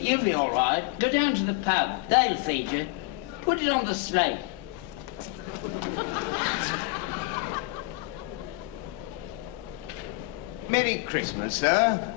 You'll be all right. Go down to the pub. They'll feed you. Put it on the slate. Merry Christmas, sir.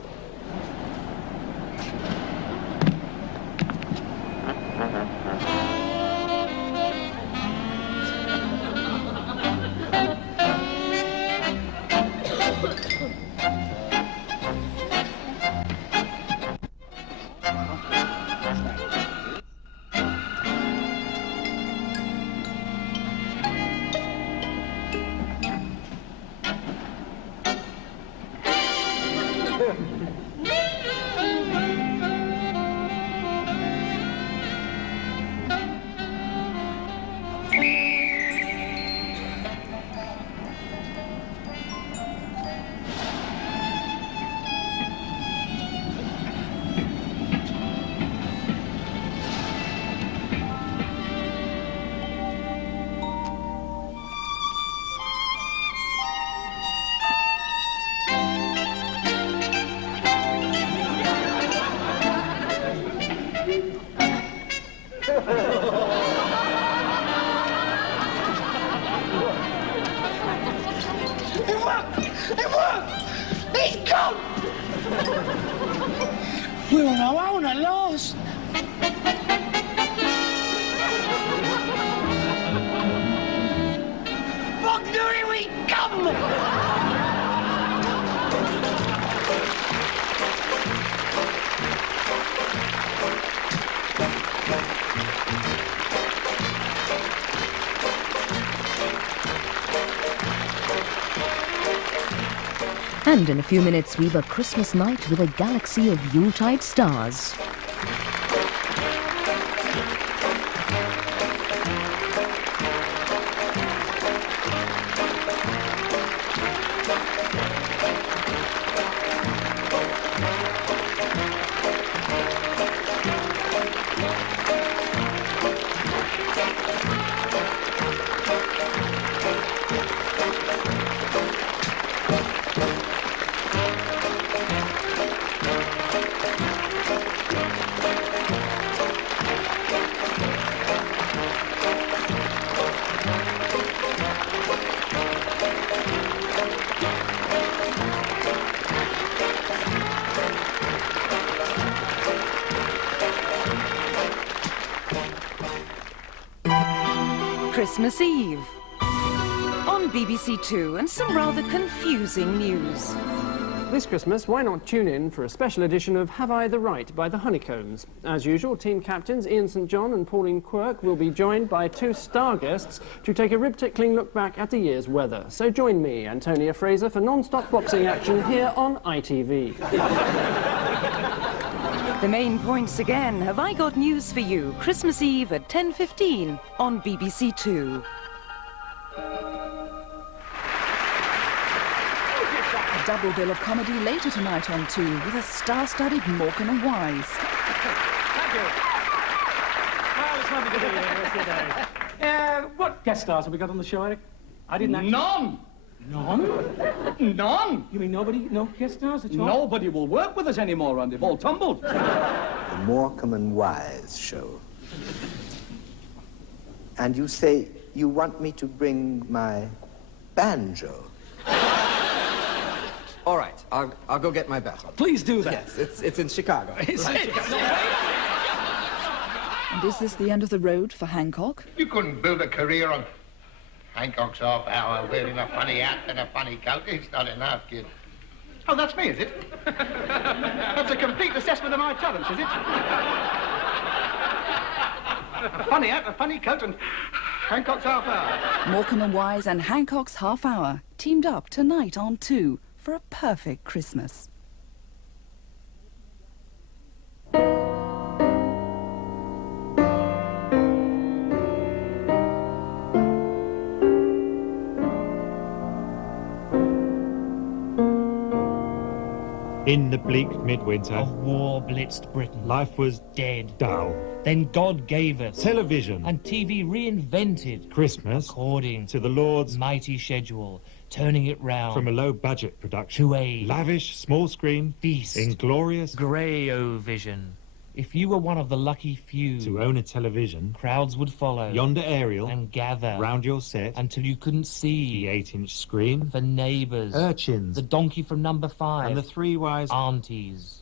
We're on our own at last. Victory we come! And in a few minutes, we've a Christmas night with a galaxy of Yuletide stars. Christmas Eve on BBC2 and some rather confusing news. This Christmas, why not tune in for a special edition of Have I the Right by the Honeycombs. As usual, team captains Ian St John and Pauline Quirk will be joined by two star guests to take a rib-tickling look back at the year's weather. So join me, Antonia Fraser, for non-stop boxing action here on ITV. The main points again. Have I got news for you? Christmas Eve at 10:15 on BBC2. A double bill of comedy later tonight on 2 with a star-studded Morecambe and Wise. Thank you. Well, it's lovely to be here. It's good day. What guest stars have we got on the show, Eric? I didn't actually... None! None? None! You mean nobody, no guest stars at all? Nobody will work with us anymore, and they've all tumbled. The Morecambe and Wise show. And you say you want me to bring my banjo? All right, I'll go get my banjo. Please do that. Yes, it's in Chicago. Is it? And is this the end of the road for Hancock? You couldn't build a career on Hancock's half hour wearing a funny hat and a funny coat. It's not enough, kid. Oh, that's me, is it? That's a complete assessment of my talents, is it? A funny hat, a funny coat, and Hancock's half hour. Morecambe and Wise and Hancock's Half Hour teamed up tonight on 2 for a perfect Christmas. In the bleak midwinter of war-blitzed Britain, life was dead, dull. Then God gave us Television and TV reinvented Christmas according to the Lord's mighty schedule, turning it round from a low-budget production to a lavish small-screen feast, inglorious grey-o vision. If you were one of the lucky few To own a television, crowds would follow yonder aerial, and gather round your set, until you couldn't the see 8-inch screen, the neighbours, urchins, the donkey from number 5, and the 3 wise aunties,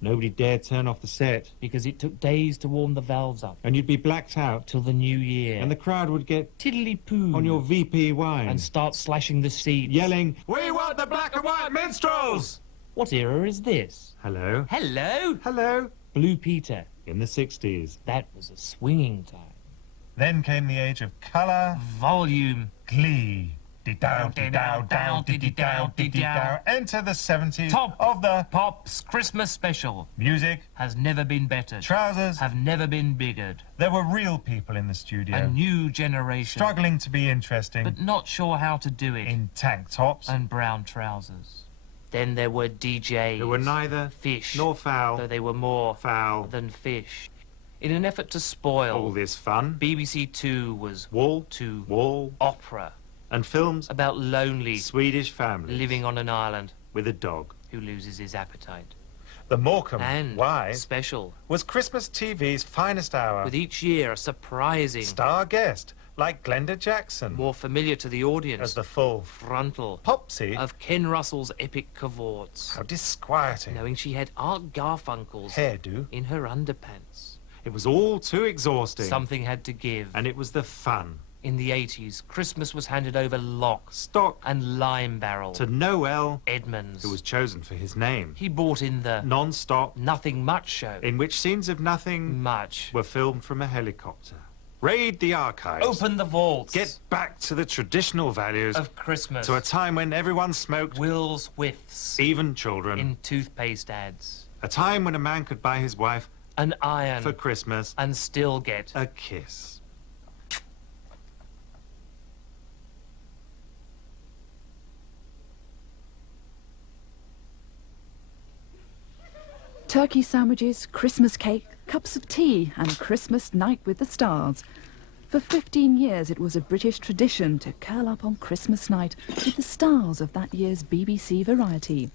Nobody dared turn off the set. because it took days to warm the valves up And you'd be blacked out. till the new year. And the crowd would get tiddly-poo on your VP wine. and start slashing the seats, yelling, "We want the black and white minstrels!" What era is this? Hello? Hello? Hello? Blue Peter. In the 60s. That was a swinging time. Then came the age of colour, Volume. glee. Di-dow, di-dow, dow, di-di-dow, di-di-dow. Enter the 70s Top of the Pops Christmas Special music, has never been bettered. trousers. Have never been biggered. There were real people in the studio, A new generation. struggling to be interesting, But not sure how to do it. in tank tops. And brown trousers. Then there were DJs. Who were neither fish. nor foul, Though they were more foul than fish. In an effort to spoil all this fun. BBC2 was Wall to wall opera and films about lonely Swedish families living on an island with a dog. who loses his appetite. The Morecambe And Why special, was Christmas TV's finest hour. with each year a surprising, Star guest like Glenda Jackson more familiar to the audience, as the full frontal Popsy. of Ken Russell's epic cavorts, How disquieting. knowing she had Art Garfunkel's Hairdo. in her underpants. It was all too exhausting. Something had to give. And it was the fun. In the 80s, Christmas was handed over lock, Stock and lime barrel to Noel, Edmonds. who was chosen for his name. He brought in the Non-stop, Nothing Much show. in which scenes of nothing Much. were filmed from a helicopter. Raid the archives. Open the vaults. Get back to the traditional values of Christmas. to a time when everyone smoked, Will's whiffs even children. in toothpaste ads. A time when a man could buy his wife An iron for Christmas and still get a kiss. Turkey sandwiches, Christmas cake, cups of tea and Christmas night with the stars. For 15 years it was a British tradition to curl up on Christmas night with the stars of that year's BBC variety.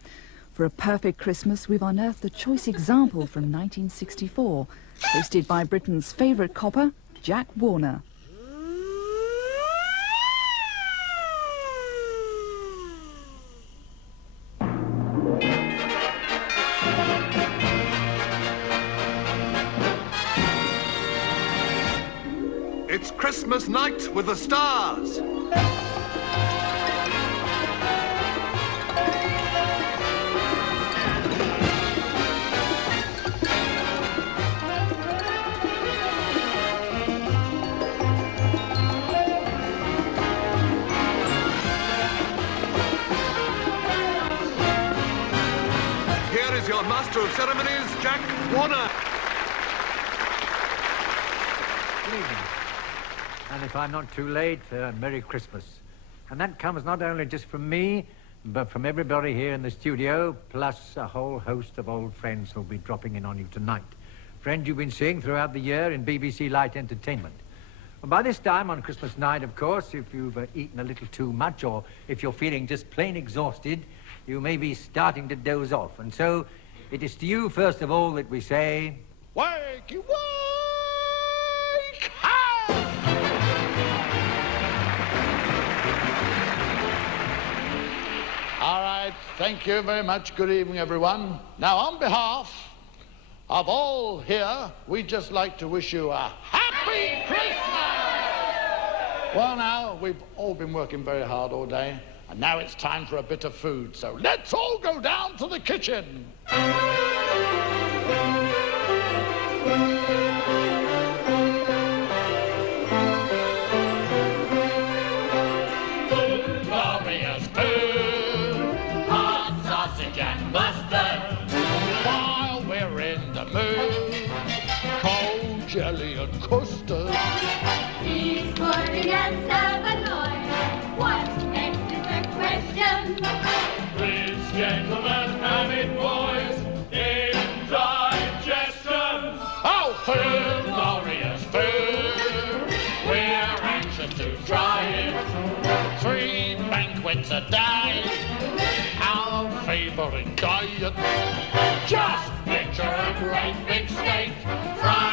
For a perfect Christmas, we've unearthed a choice example from 1964, hosted by Britain's favourite copper, Jack Warner. It's Christmas night with the stars. Here is your Master of Ceremonies, Jack Warner. Good evening. And if I'm not too late, Merry Christmas. And that comes not only just from me, but from everybody here in the studio, plus a whole host of old friends who'll be dropping in on you tonight. Friends you've been seeing throughout the year in BBC Light Entertainment. Well, by this time on Christmas night, of course, if you've eaten a little too much, or if you're feeling just plain exhausted, you may be starting to doze off. And so, it is to you, first of all, that we say... Wakey, wake! All right, thank you very much. Good evening, everyone. Now, on behalf of all here, we'd just like to wish you a Happy Christmas! Well, now, we've all been working very hard all day, and now it's time for a bit of food, so let's all go down to the kitchen. Glorious food, hot sausage and mustard. While we're in the mood, cold jelly and custard. East Corning and Savanoy, what's next is the question? Please, gentlemen, have it, boys, indigestion. Oh, food, glorious food, we're anxious to try it. 3 banquets a day, our favourite diet. Just mix picture a great big steak. Fry